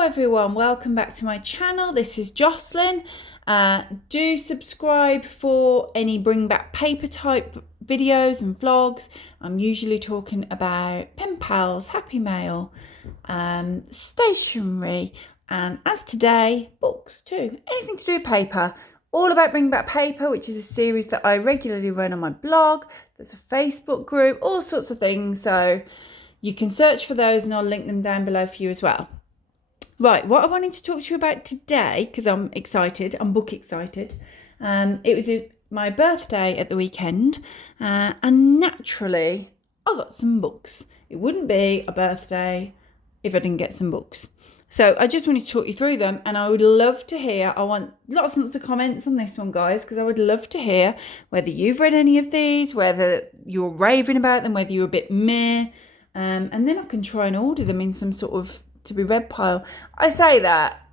everyone, welcome back to my channel. This is Jocelyn. Do subscribe for any bring back paper type videos and vlogs. I'm usually talking about pen pals, happy mail, stationery, and as today, books too. Anything to do with paper. All about Bring Back Paper, which is a series that I regularly run on my blog. There's a Facebook group, all sorts of things. So you can search for those and I'll link them down below for you as well. Right, what I wanted to talk to you about today, because I'm excited, I'm book excited. It was my birthday at the weekend, and naturally, I got some books. It wouldn't be a birthday if I didn't get some books. So I just wanted to talk you through them, and I would love to hear, I want lots and lots of comments on this one, guys, because I would love to hear whether you've read any of these, whether you're raving about them, whether you're a bit meh, and then I can try and order them in some sort of to be read pile. I say that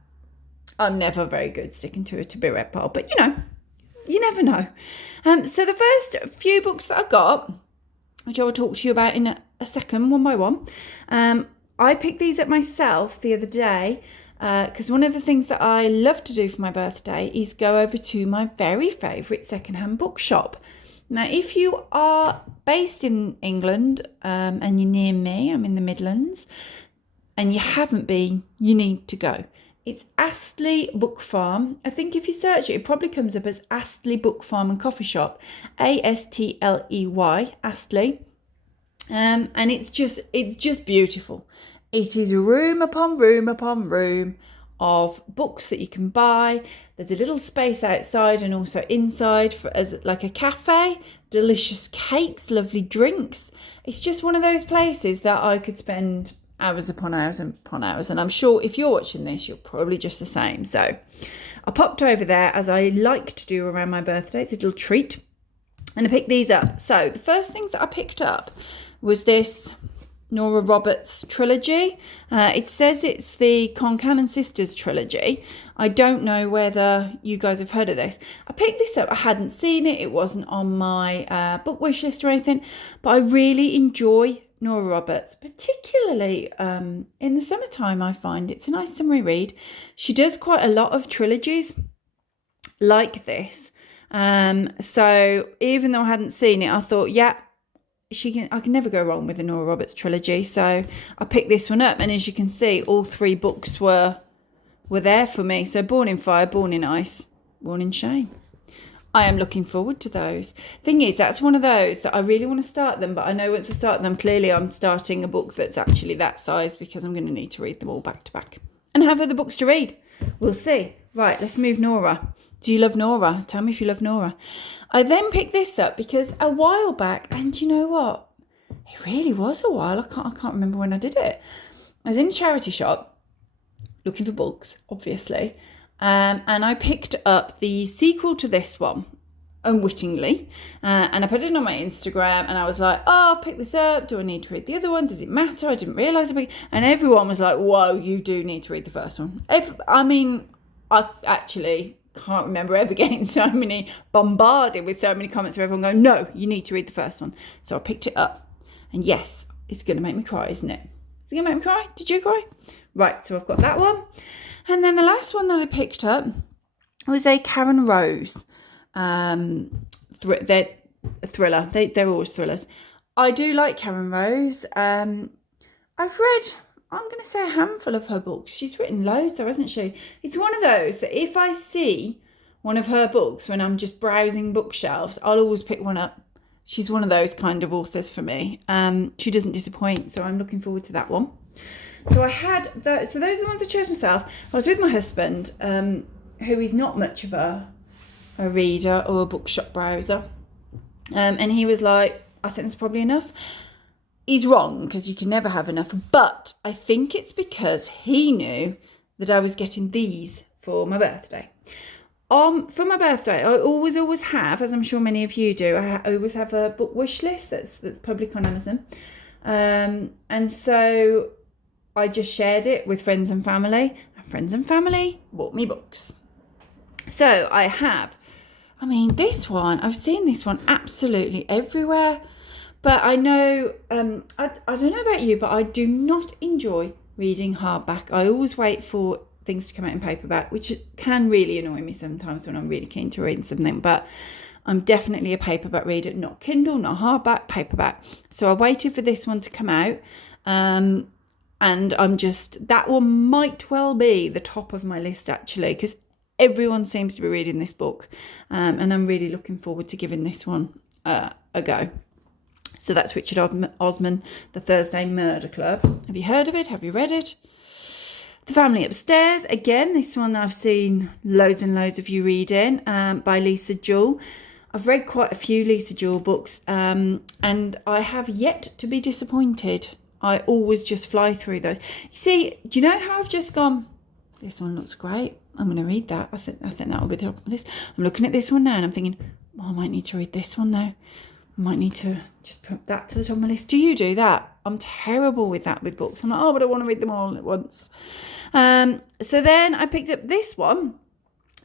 I'm never very good sticking to a to be read pile, but you never know. So the first few books that I got, which I will talk to you about in a second, one by one, I picked these up myself the other day because one of the things that I love to do for my birthday is go over to my very favourite secondhand bookshop. Now, if you are based in England and you're near me, I'm in the Midlands, and you haven't been, you need to go. It's Astley Book Farm. I think if you search it, it probably comes up as Astley Book Farm and Coffee Shop. Astley, Astley. And it's just beautiful. It is room upon room upon room of books that you can buy. There's a little space outside and also inside as like a cafe. Delicious cakes, lovely drinks. It's just one of those places that I could spend hours upon hours and upon hours, and I'm sure if you're watching this you're probably just the same. So I popped over there, as I like to do around my birthday. It's a little treat, and I picked these up. So the first things that I picked up was this Nora Roberts trilogy. It says it's the Concan Sisters trilogy. I don't know whether you guys have heard of this. I picked this up, I hadn't seen it, it wasn't on my book wish list or anything, but I really enjoy Nora Roberts, particularly in the summertime. I find it's a nice summery read. She does quite a lot of trilogies like this. So even though I hadn't seen it, I thought, yeah, I can never go wrong with the Nora Roberts trilogy. So I picked this one up, and as you can see, all three books were there for me. So Born in Fire, Born in Ice, Born in Shame. I am looking forward to those. Thing is, that's one of those that I really want to start them, but I know once I start them, clearly I'm starting a book that's actually that size, because I'm going to need to read them all back to back and have other books to read. We'll see. Right, let's move Nora. Do you love Nora? Tell me if you love Nora. I then picked this up because a while back, and you know what? It really was a while. I can't remember when I did it. I was in a charity shop looking for books, obviously. And I picked up the sequel to this one, unwittingly, and I put it on my Instagram, and I was like, oh, I've picked this up. Do I need to read the other one? Does it matter? I didn't realise. And everyone was like, whoa, you do need to read the first one. I actually can't remember ever getting bombarded with so many comments of everyone going, no, you need to read the first one. So I picked it up, and yes, it's going to make me cry, isn't it? Is it going to make me cry? Did you cry? Right, so I've got that one. And then the last one that I picked up was a Karen Rose they're a thriller. They're always thrillers. I do like Karen Rose. I've read, I'm going to say, a handful of her books. She's written loads though, hasn't she? It's one of those that if I see one of her books when I'm just browsing bookshelves, I'll always pick one up. She's one of those kind of authors for me. She doesn't disappoint, so I'm looking forward to that one. So I had those are the ones I chose myself. I was with my husband, who is not much of a reader or a bookshop browser. And he was like, I think that's probably enough. He's wrong, because you can never have enough. But I think it's because he knew that I was getting these for my birthday. For my birthday, I always have, as I'm sure many of you do, I always have a book wish list that's public on Amazon. And so I just shared it with friends and family. And friends and family bought me books. So I have, this one, I've seen this one absolutely everywhere. But I know, I don't know about you, but I do not enjoy reading hardback. I always wait for things to come out in paperback, which can really annoy me sometimes when I'm really keen to read something, but I'm definitely a paperback reader, not Kindle, not hardback, paperback. So I waited for this one to come out, and that one might well be the top of my list actually, because everyone seems to be reading this book, and I'm really looking forward to giving this one a go. So that's Richard Osman, The Thursday Murder Club. Have you heard of it? Have you read it? The Family Upstairs. Again, this one I've seen loads and loads of you reading, by Lisa Jewell. I've read quite a few Lisa Jewell books, and I have yet to be disappointed. I always just fly through those. You see, do you know how I've just gone, this one looks great, I'm going to read that. I think that'll be the top of the list. I'm looking at this one now and I'm thinking, I might need to read this one now. I might need to just put that to the top of my list. Do you do that? I'm terrible with that with books. I'm like, but I want to read them all at once. So then I picked up this one.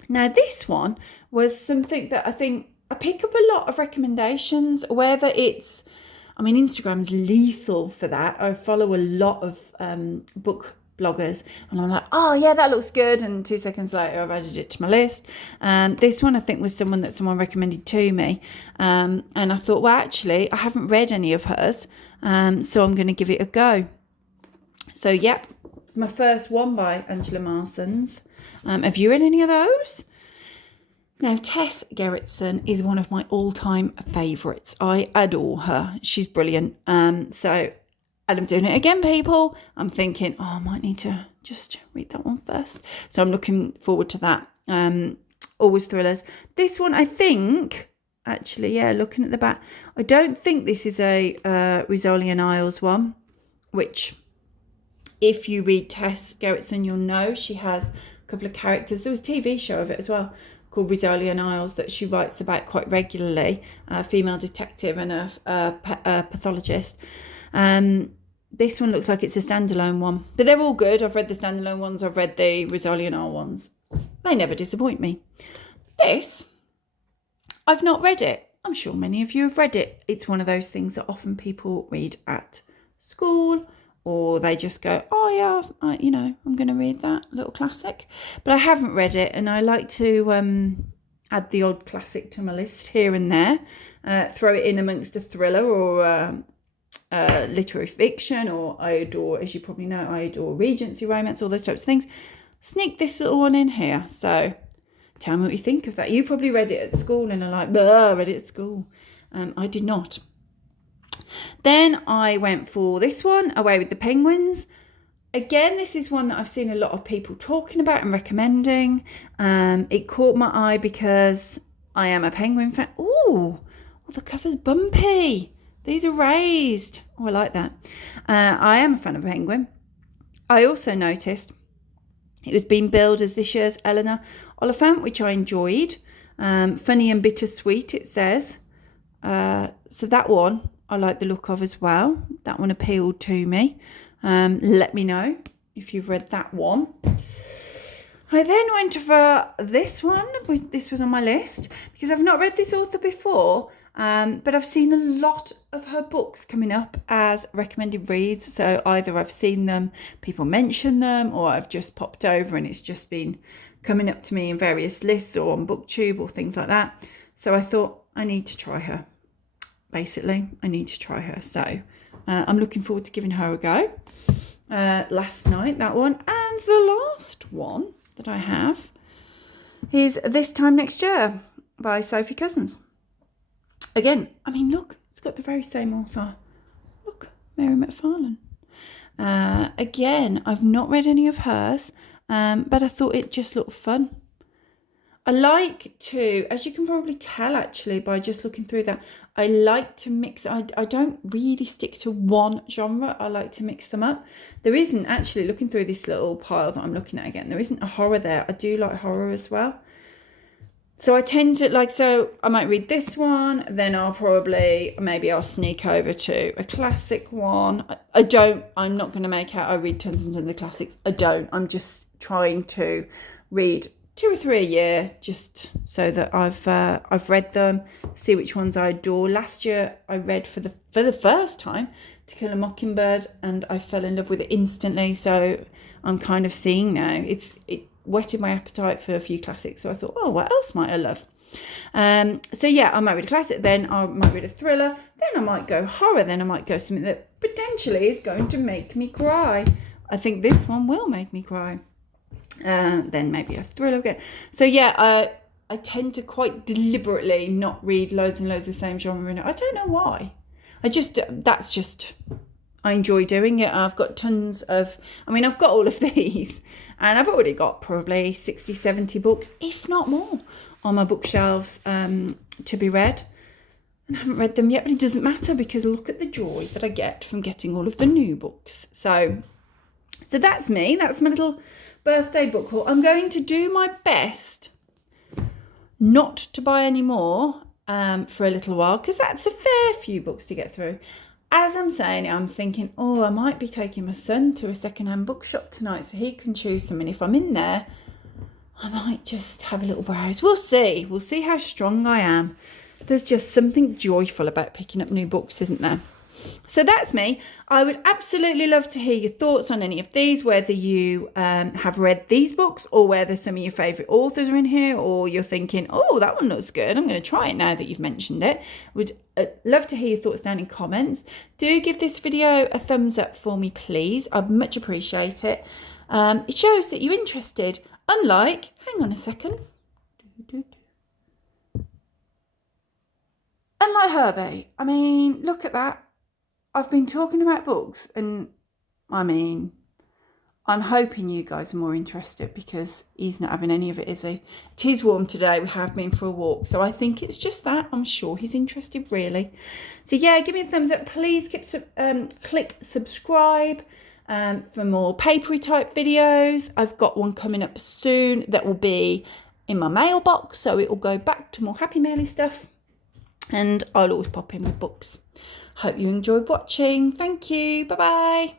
Now this one was something that I think I pick up a lot of recommendations, whether it's, Instagram's lethal for that. I follow a lot of book bloggers and I'm like, oh yeah, that looks good, and 2 seconds later I've added it to my list. This one I think was someone recommended to me, and I thought, well, actually I haven't read any of hers, so I'm going to give it a go. So yeah, my first one by Angela Marson's. Have you read any of those? Now, Tess Gerritsen is one of my all-time favourites. I adore her. She's brilliant. And I'm doing it again, people. I'm thinking, I might need to just read that one first. So I'm looking forward to that. Always thrillers. This one, I think, actually, yeah, looking at the back, I don't think this is a Rizzoli and Isles one, which, if you read Tess Gerritsen, you'll know she has a couple of characters. There was a TV show of it as well called Rizzoli and Isles that she writes about quite regularly, a female detective and a pathologist. This one looks like it's a standalone one, but they're all good. I've read the standalone ones. I've read the Rizzoli and Isles ones. They never disappoint me. This, I've not read it. I'm sure many of you have read it. It's one of those things that often people read at school, or they just go, oh yeah, I'm going to read that little classic. But I haven't read it, and I like to add the odd classic to my list here and there. Throw it in amongst a thriller or literary fiction, or I adore, as you probably know, I adore Regency romance, all those types of things. Sneak this little one in here. So tell me what you think of that. You probably read it at school and are like, I read it at school. I did not. Then I went for this one, Away with the Penguins. Again, this is one that I've seen a lot of people talking about and recommending. It caught my eye because I am a penguin fan. Oh, the cover's bumpy. These are raised. Oh, I like that. I am a fan of Penguin. I also noticed it was being billed as this year's Eleanor Oliphant, which I enjoyed. Funny and bittersweet, it says. So that one I like the look of as well. That one appealed to me. Let me know if you've read that one. I then went for this one. This was on my list because I've not read this author before, but I've seen a lot of her books coming up as recommended reads. So either I've seen them, people mention them, or I've just popped over and it's just been coming up to me in various lists or on BookTube or things like that. So I thought I need to try her. Basically, I need to try her. So I'm looking forward to giving her a go. Last night, that one. And the last one that I have is This Time Next Year by Sophie Cousins. Again, look, it's got the very same author. Look, Mary McFarlane. Again, I've not read any of hers, but I thought it just looked fun. I like to, as you can probably tell actually by just looking through that, I like to mix. I don't really stick to one genre. I like to mix them up. There isn't actually, looking through this little pile that I'm looking at again, there isn't a horror there. I do like horror as well. So I tend to so I might read this one, then I'll sneak over to a classic one. I'm not going to make out I read tons and tons of classics. I'm just trying to read 2 or 3 a year, just so that I've read them, see which ones I adore. Last year I read for the first time To Kill a Mockingbird, and I fell in love with it instantly. So I'm kind of seeing now. It whetted my appetite for a few classics. So I thought, oh, what else might I love? So yeah, I might read a classic, then I might read a thriller, then I might go horror, then I might go something that potentially is going to make me cry. I think this one will make me cry. Then maybe a thriller again. So yeah, I tend to quite deliberately not read loads and loads of the same genre in it. I don't know why. I enjoy doing it. I've got tons of, I've got all of these, and I've already got probably 60, 70 books, if not more, on my bookshelves to be read. And I haven't read them yet, but it doesn't matter, because look at the joy that I get from getting all of the new books. So that's me. That's my little birthday book haul. I'm going to do my best not to buy any more for a little while, because that's a fair few books to get through. As I'm saying it, I'm thinking, I might be taking my son to a secondhand bookshop tonight so he can choose some. And if I'm in there, I might just have a little browse. We'll see. We'll see how strong I am. There's just something joyful about picking up new books, isn't there? So that's me. I would absolutely love to hear your thoughts on any of these, whether you have read these books, or whether some of your favourite authors are in here, or you're thinking, oh, that one looks good, I'm going to try it now that you've mentioned it. Would love to hear your thoughts down in comments. Do give this video a thumbs up for me, please. I'd much appreciate it. It shows that you're interested, unlike, hang on a second, unlike Herbie. Look at that. I've been talking about books, and I'm hoping you guys are more interested, because he's not having any of it, is he? It is warm today. We have been for a walk, so I think it's just that. I'm sure he's interested, really. So yeah, give me a thumbs up. Please click subscribe for more papery type videos. I've got one coming up soon that will be in my mailbox, so it will go back to more happy maily stuff, and I'll always pop in with books. Hope you enjoyed watching. Thank you. Bye bye.